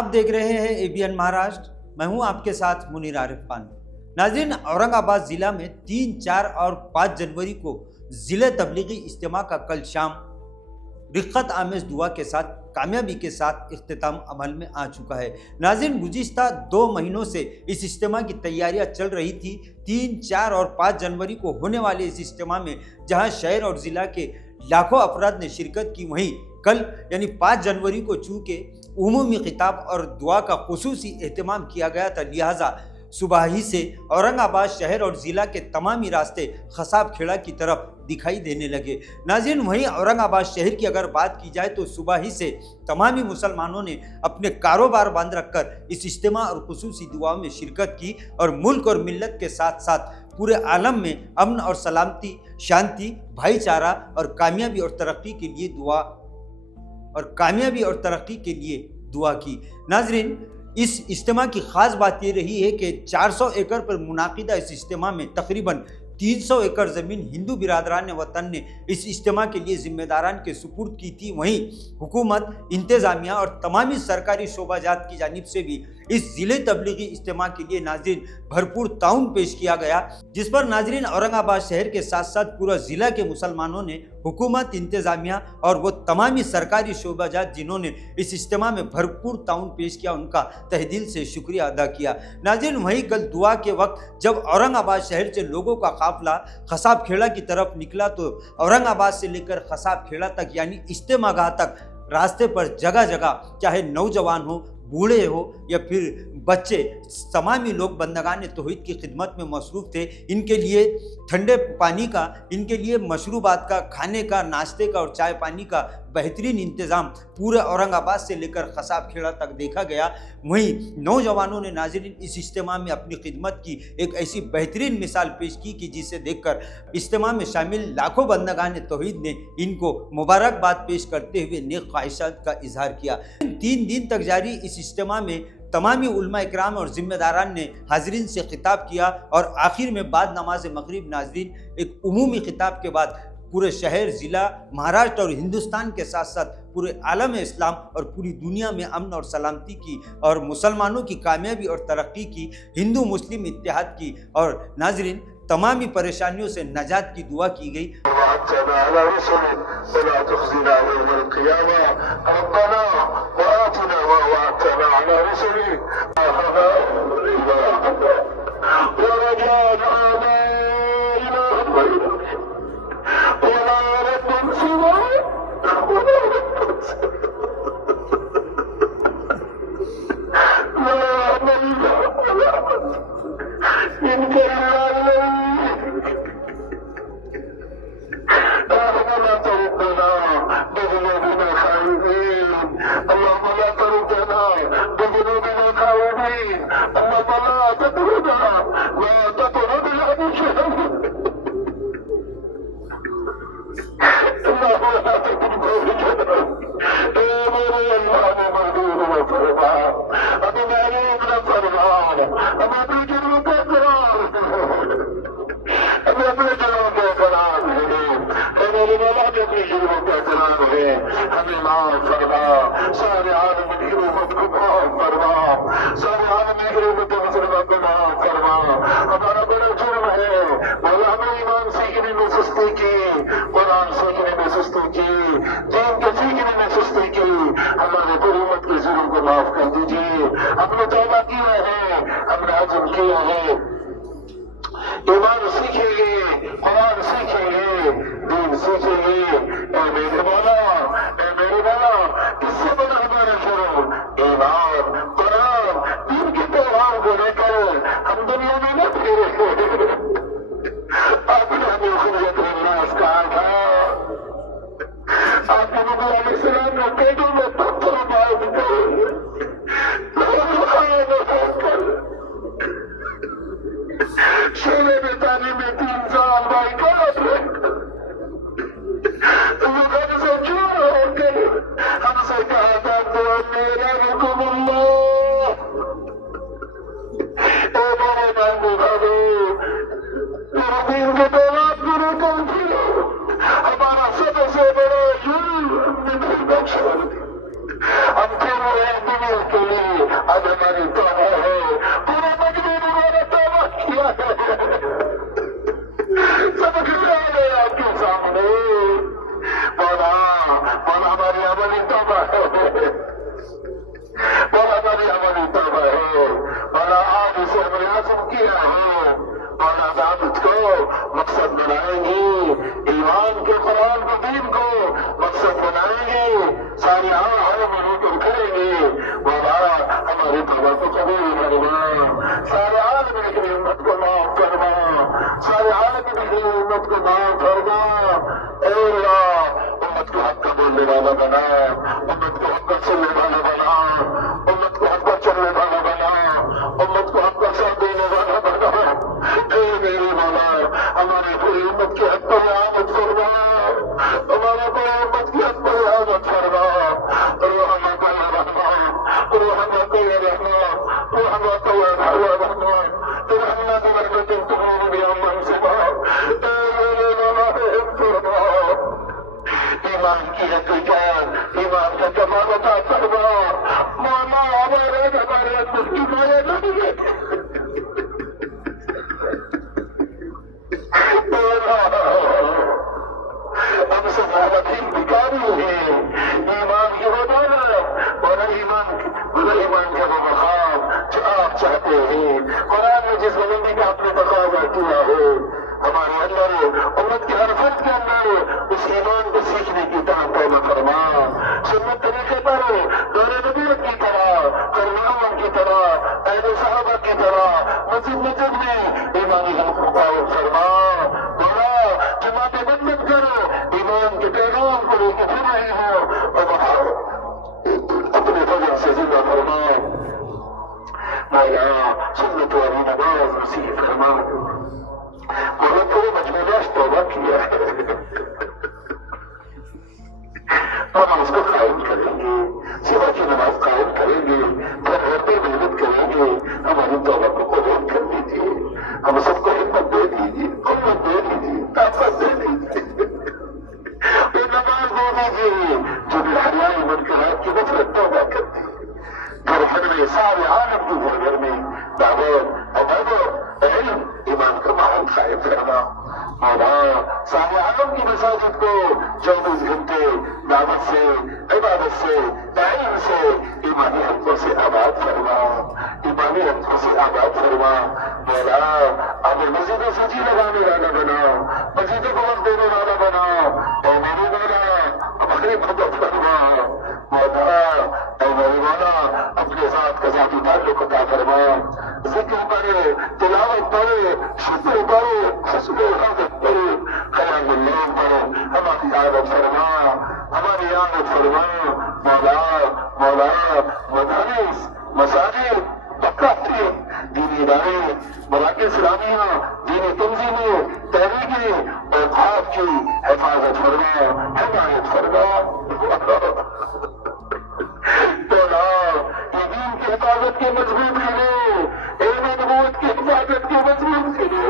آپ دیکھ رہے ہیں ABN مہاراشٹر، میں ہوں آپ کے ساتھ منیر عارف خان۔ ناظرین، اورنگ آباد ضلع میں 3، 4 اور 5 جنوری کو ضلع تبلیغی اجتماع کا کل شام رقت آمیز دعا کے ساتھ کامیابی کے ساتھ اختتام عمل میں آ چکا ہے۔ ناظرین، گزشتہ 2 مہینوں سے اس اجتماع کی تیاریاں چل رہی تھی۔ 3، 4 اور 5 جنوری کو ہونے والے اس اجتماع میں جہاں شہر اور ضلع کے لاکھوں افراد نے شرکت کی، وہیں کل یعنی 5 جنوری کو چونکہ عمومی خطاب اور دعا کا خصوصی اہتمام کیا گیا تھا، لہٰذا صبح ہی سے اورنگ آباد شہر اور ضلع کے تمامی راستے خساب کھیڑا کی طرف دکھائی دینے لگے۔ ناظرین، وہیں اورنگ آباد شہر کی اگر بات کی جائے تو صبح ہی سے تمامی مسلمانوں نے اپنے کاروبار بند رکھ کر اس اجتماع اور خصوصی دعاؤں میں شرکت کی اور ملک اور ملت کے ساتھ ساتھ پورے عالم میں امن اور سلامتی، شانتی، بھائی چارہ اور کامیابی اور ترقی کے لیے دعا کی۔ ناظرین، اس اجتماع کی خاص بات یہ رہی ہے کہ 400 ایکڑ پر منعقدہ اس اجتماع میں تقریباً 300 ایکڑ زمین ہندو برادران وطن نے اس اجتماع کے لیے ذمہ داران کے سپرد کی تھی۔ وہیں حکومت، انتظامیہ اور تمامی سرکاری شعبہ جات کی جانب سے بھی اس ضلع تبلیغی اجتماع کے لیے ناظرین بھرپور تعاون پیش کیا گیا، جس پر ناظرین اورنگ آباد شہر کے ساتھ ساتھ پورا ضلع کے مسلمانوں نے حکومت، انتظامیہ اور وہ تمامی سرکاری شعبہ جات جنہوں نے اس اجتماع میں بھرپور تعاون پیش کیا، ان کا تہ دل سے شکریہ ادا کیا۔ ناظرین، وہیں کل دعا کے وقت جب اورنگ آباد شہر سے لوگوں کا قافلہ خساب کھیڑا کی طرف نکلا تو اورنگ آباد سے لے کر خساب کھیڑا تک یعنی اجتماع گاہ تک راستے پر جگہ جگہ چاہے نوجوان ہو، بوڑھے ہو یا پھر بچے، تمامی لوگ بندگان توحید کی خدمت میں مصروف تھے۔ ان کے لیے ٹھنڈے پانی کا، ان کے لیے مشروبات کا، کھانے کا، ناشتے کا اور چائے پانی کا بہترین انتظام پورے اورنگ آباد سے لے کر خساب کھیڑا تک دیکھا گیا۔ وہیں نوجوانوں نے ناظرین اس اجتماع میں اپنی خدمت کی ایک ایسی بہترین مثال پیش کی کہ جسے دیکھ کر اجتماع میں شامل لاکھوں بندگان توحید نے ان کو مبارکباد پیش کرتے ہوئے نیک خواہشات کا اظہار کیا۔ 3 دن تک جاری اس اجتماع میں تمامی علماء اکرام اور ذمہ داران نے حاضرین سے خطاب کیا اور آخر میں بعد نماز مغرب ناظرین ایک عمومی خطاب کے بعد پورے شہر، ضلع، مہاراشٹر اور ہندوستان کے ساتھ ساتھ پورے عالم اسلام اور پوری دنیا میں امن اور سلامتی کی اور مسلمانوں کی کامیابی اور ترقی کی، ہندو مسلم اتحاد کی اور ناظرین تمامی پریشانیوں سے نجات کی دعا کی گئی۔ ہمیں معاف فرما، سارے عالم کی امت کو معاف فرما، سارے عالم کی امت مسلمہ کو معاف فرما۔ ہمارا بڑا جرم ہے مولا، ہمیں ایمان سیکھنے میں سستی کی، قرآن سیکھنے میں سستی کی، دین کے سیکھنے میں سستی کی۔ ہمارے پوری امت کے ظلم کو معاف کر دیجیے۔ ہم نے توبہ کیا ہے، ہم نے عزم کیا ہے، ایمان سیکھیں گے، قرآن سیکھیں گے، دین سیکھیں گے۔ اے میرے مولا، اے میرے مولا، اس سے بڑا ہمارا شرم ایمان، قرآن، دین کے تہوار کو لے کر ہم دنیا میں نہ پھیرے۔ آپ نے ہمیں خریت الناس کہا تھا، آپ نے نبی علیہ السلام نے پیٹوں میں پتھر باندھ کر شیرے میں تعلیم میں 3 سال بھائی کر ہم سے چور ہو کر ہم سے کہا تھا تو میرا رکم اللہ، اے میرے بندے بھائی، میرے دین کے دولت پورے کر دیا۔ ہمارا سب سے بڑا جرم ہم نے نہیں بخشا۔ معاف فرما اے اللہ امت کو حق کا بولنے والا بنا امت کو حق کا چلنے والا بنا امت کو حق کا چلنے والا بنا امت کو حق کا ساتھ دینے والا بنا اے میرے مولا ہماری پوری امت کی حق پر آمد فرما ہمارا پوری امت کی حق پر آمد فرما رحمت یا رحمان رحمت یا رحمان رحمت یا رحمان رحمنا برحمت تمام بیامن سبا اے میرے مولا فرما ایمان کی حقیقت ایمان کا کمال عطا فرما مولا ہمارے اندر کی مایا نہیں ہے ہم سے زیادہ دین بکاری ہے ایمان کی وہ دولت اور ایمان کا وہ مقام جو آپ چاہتے ہیں قرآن میں جس بلندی کا آپ نے تقاضا کیا ہے ہمارے اندر امت کے ہر فرد کے اندر اس ایمان کو سیکھنے کی طرح پیدا فرما سنت طریقے پر دور نبوت کی طرح کرناون کی طرح اہل صحابہ کی طرح مسجد میں ایمانی حلق مقاوم فرما مولا جماعتیں بند مت کرو ایمان کے پیغام کو لے کے پھر رہے ہو اور اپنے فضل سے زندہ فرما مولا سنت والی نماز نصیب فرما مولا تو مجموعہ توبہ کیا ہے ہم اس کو قائم کریں گے صبح کی نماز قائم کریں گے پھر ربے محنت کریں گے ہماری توبہ کو قبول کر دیجیے ہم سب کو ہمت دے دیجیے قوت دے دیجیے طاقت دے دیجیے یہ نماز دے دیجیے جو بحریائی منکرات کی نفرت توبہ کرتی ہے گھر گھر میں سارے عالم کی گھر میں دعوت عبادت علم ایمان کا ماحول قائم کرنا مولا سارے عالم کی مساجد کو 24 گھنٹے دعوت سے عبادت سے علم سے ایمانی حلقوں سے آباد فرما ایمانی حلقوں سے آباد فرما مولا ہمیں مسجدوں سے جی لگانے والا بنا مسجدوں کو وقت دینے والا بنا اے میرے مولا ہماری مدد فرما مولا اے میرے مولا اپنے ذات کا ذاتی تعلق عطا فرما ذکر پڑھے تلاوت پڑھے شکر پڑھے حسن عبادت پڑھے قیام اللہ پڑھے ہماری عادت فرما ہماری عادت فرما مولا مولا مدارس مساجد دکاترے دینی ادارے مراکز اسلامیہ دینی تنظیمیں تحریکیں اوقاف کی حفاظت فرما حمایت فرما مولا یہ دین کی حفاظت کے مضبوط کرے علم نبوت کی حفاظت کے مضبوط کرے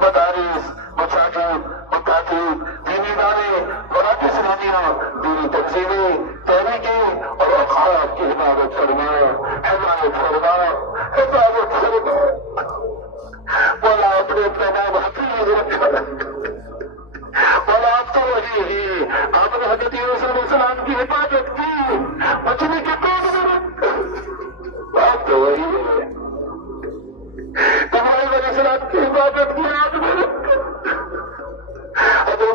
مدارس مساجد مکاتب دینی ادارے مراکز اسلامیہ دینی تنظیمیں تحریکیں اور اوقاف کی حفاظت فرما حمایت فرما حفاظت فرما مولا اپنے نام حفیظ رکھا مولا آپ تو وہی ہے آپ نے حضرت یوسف علیہ السلام کی حفاظت کی مچھلی کے پیٹ میں آپ تو وہی ہے ابراہیم علیہ السلام کی حفاظت کی آپ نے حضرت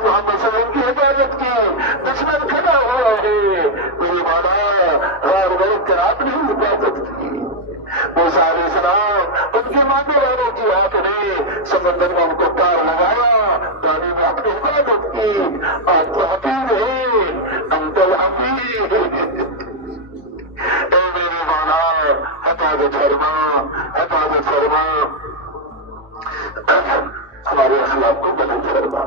محمد صلی اللہ علیہ وسلم کی حفاظت کی دشمن کھڑا ہوا ہے میری مولا غار غلط کر آپ نے حفاظت کی موسیٰ علیہ السلام ان کے ماننے والوں کی آپ نے سمندر میں ان کو پار لگایا پانی میں اپنی حفاظت کی آپ تو حفیظ ہے انت الحفیظ اے میرے مولا حفاظت فرما حفاظت فرما ہمارے اخلاق کو بدل فرما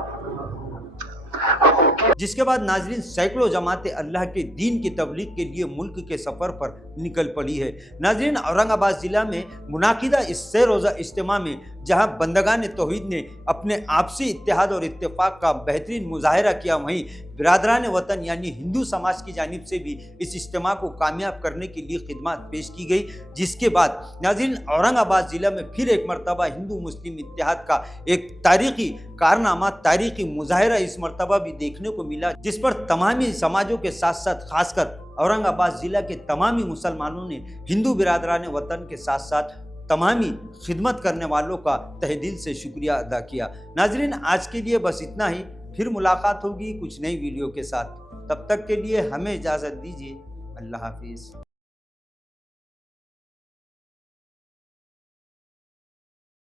جس کے بعد ناظرین سینکڑوں جماعتیں اللہ کے دین کی تبلیغ کے لیے ملک کے سفر پر نکل پڑی ہے۔ ناظرین اورنگ آباد ضلع میں منعقدہ اس 3 روزہ اجتماع میں جہاں بندگان توحید نے اپنے آپسی اتحاد اور اتفاق کا بہترین مظاہرہ کیا، وہیں برادران وطن یعنی ہندو سماج کی جانب سے بھی اس اجتماع کو کامیاب کرنے کے لیے خدمات پیش کی گئی، جس کے بعد ناظرین اورنگ آباد ضلع میں پھر ایک مرتبہ ہندو مسلم اتحاد کا ایک تاریخی کارنامہ، تاریخی مظاہرہ اس مرتبہ بھی دیکھنے کو ملا، جس پر تمامی سماجوں کے ساتھ ساتھ خاص کر اورنگ آباد ضلع کے تمامی مسلمانوں نے ہندو برادران وطن کے ساتھ ساتھ تمامی خدمت کرنے والوں کا تہ دل سے شکریہ ادا کیا۔ ناظرین آج کے لیے بس اتنا ہی، پھر ملاقات ہوگی کچھ نئی ویڈیو کے ساتھ، تب تک کے لیے ہمیں اجازت دیجیے، اللہ حافظ۔